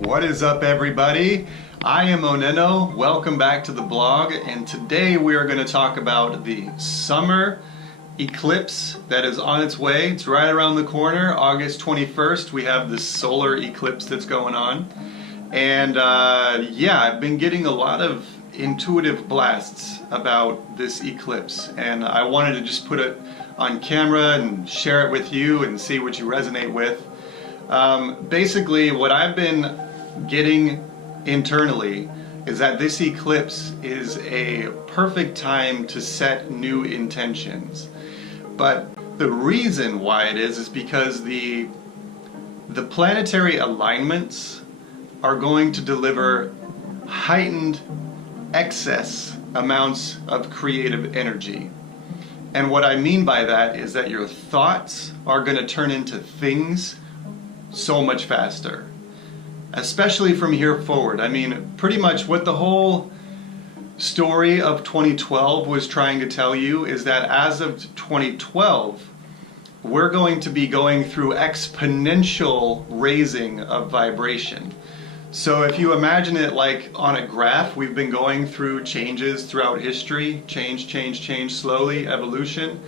What is up, everybody? I am OnenO. Welcome back to the blog, and today we are going to talk about the summer eclipse that is on its way. It's right around the corner, August 21st. We have this solar eclipse that's going on, and yeah, I've been getting a lot of intuitive blasts about this eclipse, and I wanted to just put it on camera and share it with you and see what you resonate with. Basically, what I've been getting internally is that this eclipse is a perfect time to set new intentions. But the reason why it is because the planetary alignments are going to deliver heightened excess amounts of creative energy. And what I mean by that is that your thoughts are going to turn into things so much faster, especially from here forward. I mean, pretty much what the whole story of 2012 was trying to tell you is that as of 2012, we're going to be going through exponential raising of vibration. So if you imagine it like on a graph, we've been going through changes throughout history, change, slowly, evolution,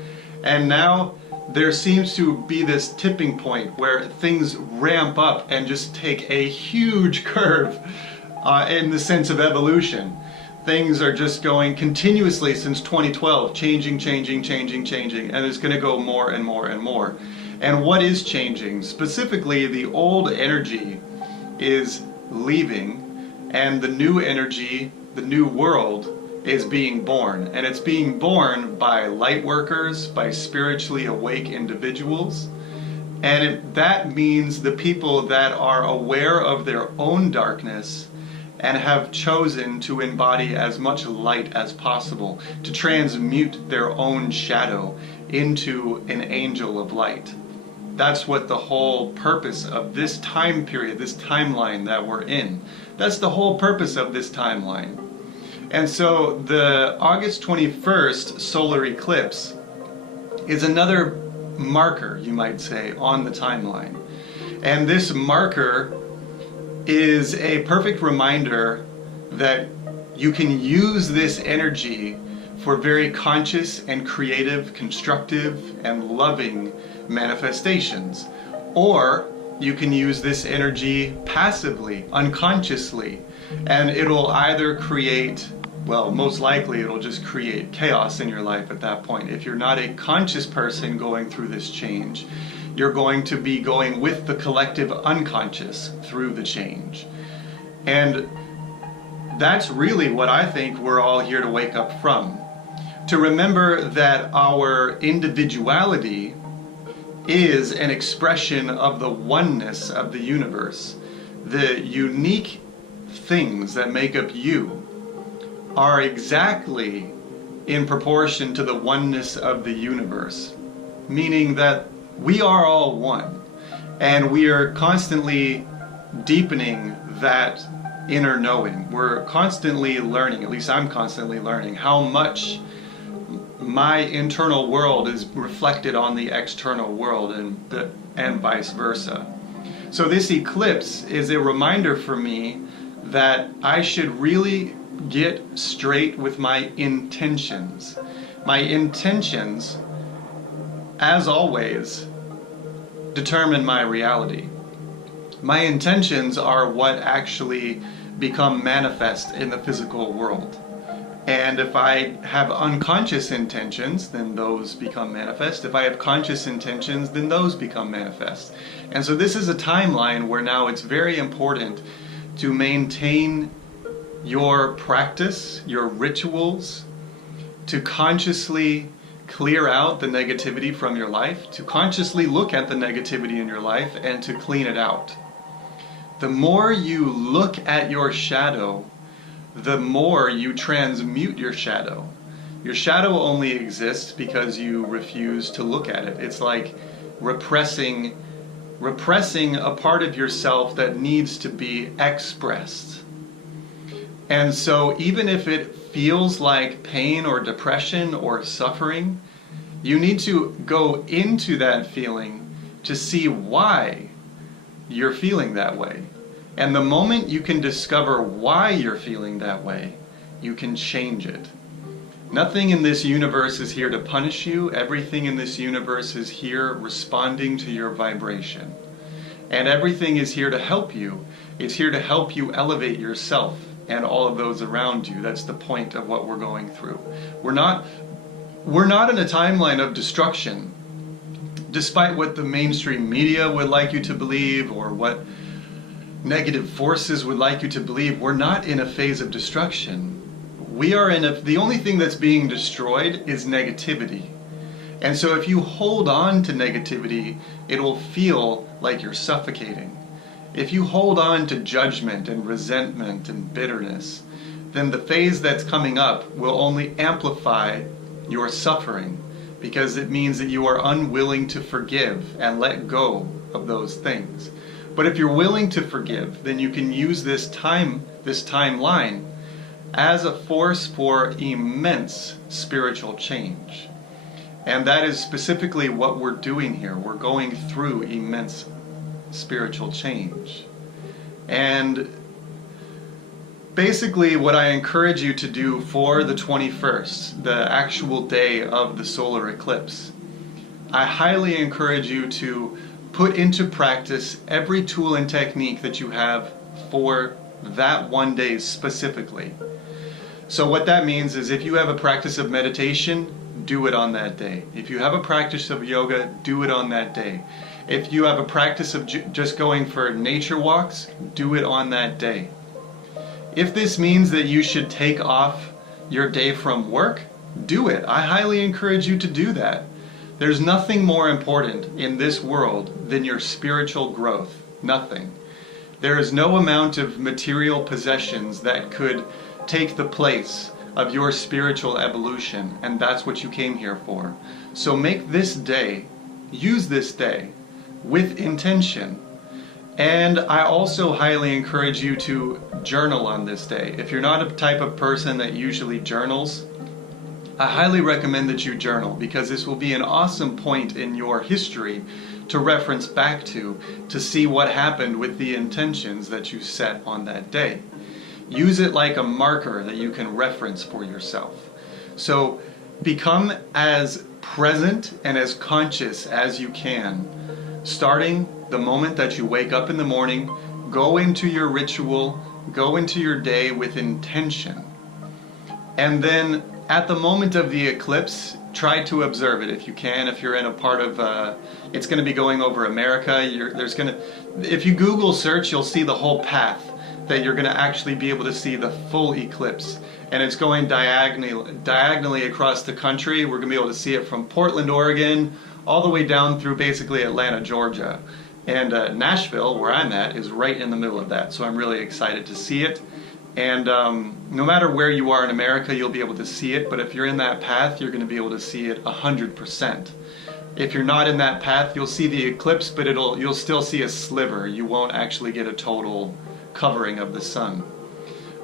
and now there seems to be this tipping point where things ramp up and just take a huge curve in the sense of evolution. Things are just going continuously since 2012, changing, and it's going to go more and more and more. And what is changing? Specifically, the old energy is leaving, and the new energy, the new world, is being born. And it's being born by light workers, by spiritually awake individuals. And that means the people that are aware of their own darkness and have chosen to embody as much light as possible, to transmute their own shadow into an angel of light. That's what the whole purpose of this time period, this timeline that we're in. That's the whole purpose of this timeline. And so the August 21st solar eclipse is another marker, you might say, on the timeline. And this marker is a perfect reminder that you can use this energy for very conscious and creative, constructive and loving manifestations. Or you can use this energy passively, unconsciously, and it'll either create, well, most likely it'll just create chaos in your life at that point. If you're not a conscious person going through this change, you're going to be going with the collective unconscious through the change. And that's really what I think we're all here to wake up from. To remember that our individuality is an expression of the oneness of the universe. The unique things that make up you are exactly in proportion to the oneness of the universe, meaning that we are all one, and we are constantly deepening that inner knowing. We're constantly learning, at least I'm constantly learning, how much my internal world is reflected on the external world, and vice versa. So this eclipse is a reminder for me that I should really get straight with my intentions. My intentions, as always, determine my reality. My intentions are what actually become manifest in the physical world. And if I have unconscious intentions, then those become manifest. If I have conscious intentions, then those become manifest. And so this is a timeline where now it's very important to maintain your practice, your rituals, to consciously clear out the negativity from your life, to consciously look at the negativity in your life and to clean it out. The more you look at your shadow, the more you transmute your shadow. Your shadow only exists because you refuse to look at it. It's like repressing a part of yourself that needs to be expressed. And so even if it feels like pain or depression or suffering, you need to go into that feeling to see why you're feeling that way. And the moment you can discover why you're feeling that way, you can change it. Nothing in this universe is here to punish you. Everything in this universe is here responding to your vibration. And everything is here to help you. It's here to help you elevate yourself and all of those around you. That's the point of what we're going through. We're not in a timeline of destruction. Despite what the mainstream media would like you to believe, or what negative forces would like you to believe, we're not in a phase of destruction. We are the only thing that's being destroyed is negativity. And so if you hold on to negativity, it'll feel like you're suffocating. If you hold on to judgment and resentment and bitterness, then the phase that's coming up will only amplify your suffering, because it means that you are unwilling to forgive and let go of those things. But if you're willing to forgive, then you can use this timeline as a force for immense spiritual change. And that is specifically what we're doing here. We're going through immense spiritual change. And basically what I encourage you to do for the 21st, the actual day of the solar eclipse, I highly encourage you to put into practice every tool and technique that you have for that one day specifically. So what that means is, if you have a practice of meditation, do it on that day. If you have a practice of yoga, do it on that day. If you have a practice of just going for nature walks, do it on that day. If this means that you should take off your day from work, do it. I highly encourage you to do that. There's nothing more important in this world than your spiritual growth. Nothing. There is no amount of material possessions that could take the place of your spiritual evolution, and that's what you came here for. So make this day, use this day with intention. And I also highly encourage you to journal on this day. If you're not a type of person that usually journals, I highly recommend that you journal, because this will be an awesome point in your history to reference back to see what happened with the intentions that you set on that day. Use it like a marker that you can reference for yourself. So become as present and as conscious as you can, starting the moment that you wake up in the morning. Go into your ritual, go into your day with intention. And then at the moment of the eclipse, try to observe it if you can. If you're in a part of, it's going to be going over America, if you Google search, you'll see the whole path that you're going to actually be able to see the full eclipse. And it's going diagonally across the country. We're going to be able to see it from Portland, Oregon, all the way down through basically Atlanta, Georgia. And Nashville, where I'm at, is right in the middle of that. So I'm really excited to see it. And no matter where you are in America, you'll be able to see it. But if you're in that path, you're going to be able to see it 100%. If you're not in that path, you'll see the eclipse, but you'll still see a sliver. You won't actually get a total covering of the sun.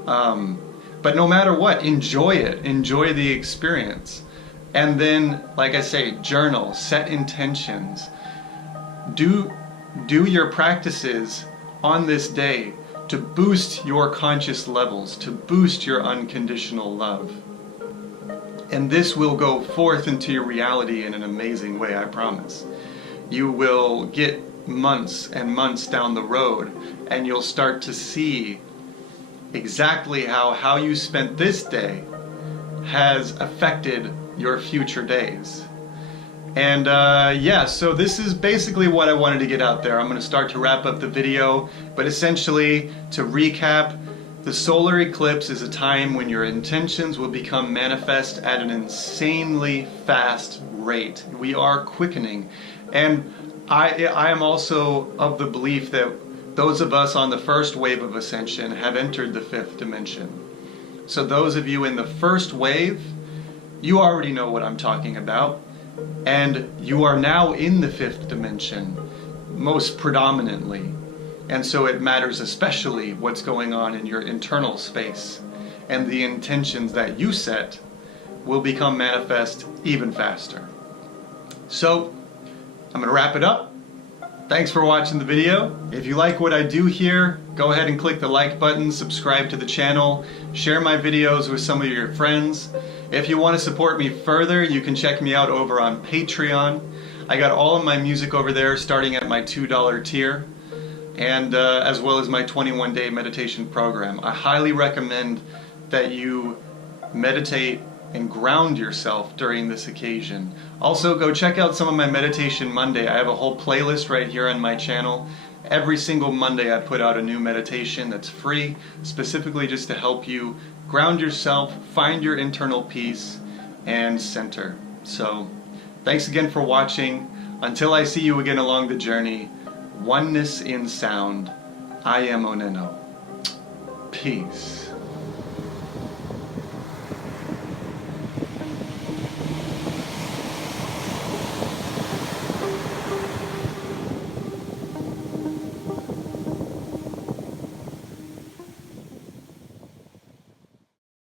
But no matter what, enjoy it. Enjoy the experience. And then, like I say, journal, set intentions. Do your practices on this day to boost your conscious levels, to boost your unconditional love. And this will go forth into your reality in an amazing way, I promise. You will get months and months down the road, and you'll start to see exactly how you spent this day has affected your future days. And yeah, so this is basically what I wanted to get out there. I'm going to start to wrap up the video, but essentially, to recap, the solar eclipse is a time when your intentions will become manifest at an insanely fast rate. We are quickening. And I am also of the belief that those of us on the first wave of ascension have entered the 5th dimension. So those of you in the first wave, you already know what I'm talking about. And you are now in the 5th dimension, most predominantly. And so it matters especially what's going on in your internal space. And the intentions that you set will become manifest even faster. So, I'm going to wrap it up. Thanks for watching the video. If you like what I do here, go ahead and click the like button, subscribe to the channel, share my videos with some of your friends. If you want to support me further, you can check me out over on Patreon. I got all of my music over there starting at my $2 tier, and as well as my 21-day meditation program. I highly recommend that you meditate and ground yourself during this occasion. Also, go check out some of my Meditation Monday. I have a whole playlist right here on my channel. Every single Monday I put out a new meditation that's free, specifically just to help you ground yourself, find your internal peace, and center. So, thanks again for watching. Until I see you again along the journey, oneness in sound. I am OnenO. Peace.